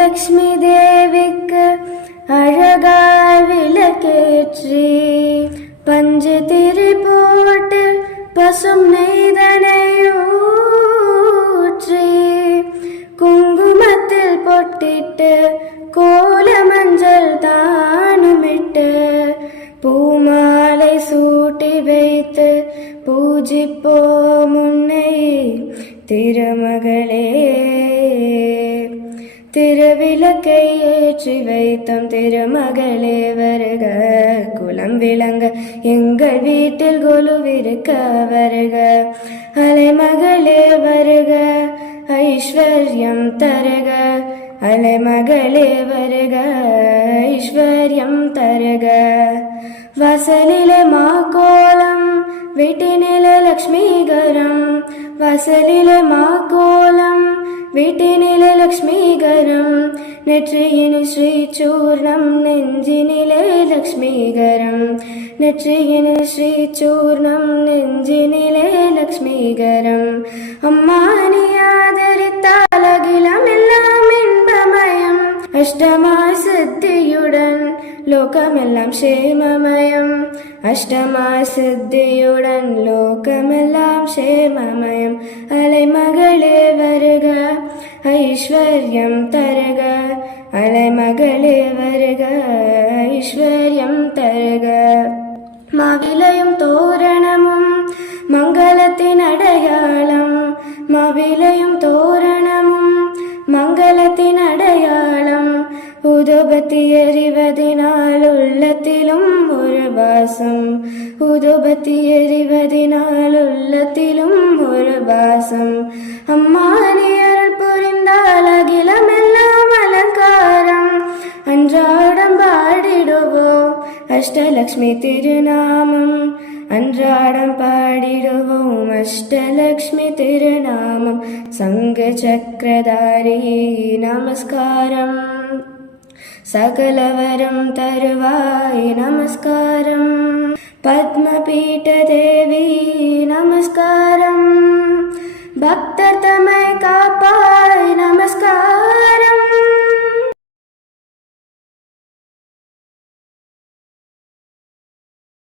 ലക്ഷ്മി ദേവിക്ക് അഴകായി വിളക്കേற்றி പഞ്ചതിരി പോട്ട് പസും നെയ്തനയൂற்றி കുങ്കുമത്തിൽ പൊട്ടിട്ട് കോലമഞ്ചൽ താനുമിട്ട് പൂമാலை சூட்டி வைத்து பூஜிப்போ முன்னை திருமகளே திருவிளக்கை ஏற்றி வைத்தோம் திருமகளே வருக குலம் விளங்க எங்கள் வீட்டில் கொலுவிருக்க வருக அலைமகளே வருக ஐஸ்வர்யம் தருக அலைமகளே வருக ஐஸ்வர்யம் தருக வாசலிலே மாக்கோலம் வீட்டினிலே லக்ஷ்மீகரம் வாசலிலே மாக்கோலம் വീട്ടിനിലെ ലക്ഷ്മീകരം നെற்றிയിന് ശ്രീചൂർണം നെഞ്ചിനിലെ ലക്ഷ്മീകരം നെற்றிയിന് ശ്രീചൂർണം നെഞ്ചിനിലെ ലക്ഷ്മീകരം അമ്മാനി ആദരിത്താലകിലമെല്ലാം ഇன்பമയം അഷ്ടമായി സിദ്ധിയുടൻ ലോകമെല്ലാം ക്ഷേമമയം അഷ്ടമായി സിദ്ധിയുടൻ ലോകമെല്ലാം ക്ഷേമമയം അലൈമകളെ വരുക ഐശ്വര്യം തരുക അലൈമകളെ വരുക ഐശ്വര്യം തരുക മാവിലയും തോരണമും മംഗളത്തിനടയാളം മാവിലയും തോരണമും മംഗളത്തിനടയാളം ഉദുബത്തി എറിവതിനാൽ ഉള്ളത്തിലും ഒരു വാസം ഉദുബത്തി എറിവതിനാൽ ഉള്ളത്തിലും ഒരു വാസം അമ്മാനിയർ പുരിന്താൽ അഖിലമെല്ലാം അലങ്കാരം അൻറാടം പാടിടുവോം അഷ്ടലക്ഷ്മി തിരുനാമം അൻറാടം പാടിടുവോം അഷ്ടലക്ഷ്മി തിരുനാമം സംഘചക്രധാരി നമസ്കാരം സകലവരം തരുവായി നമസ്കാരം പത്മപീഠദേവി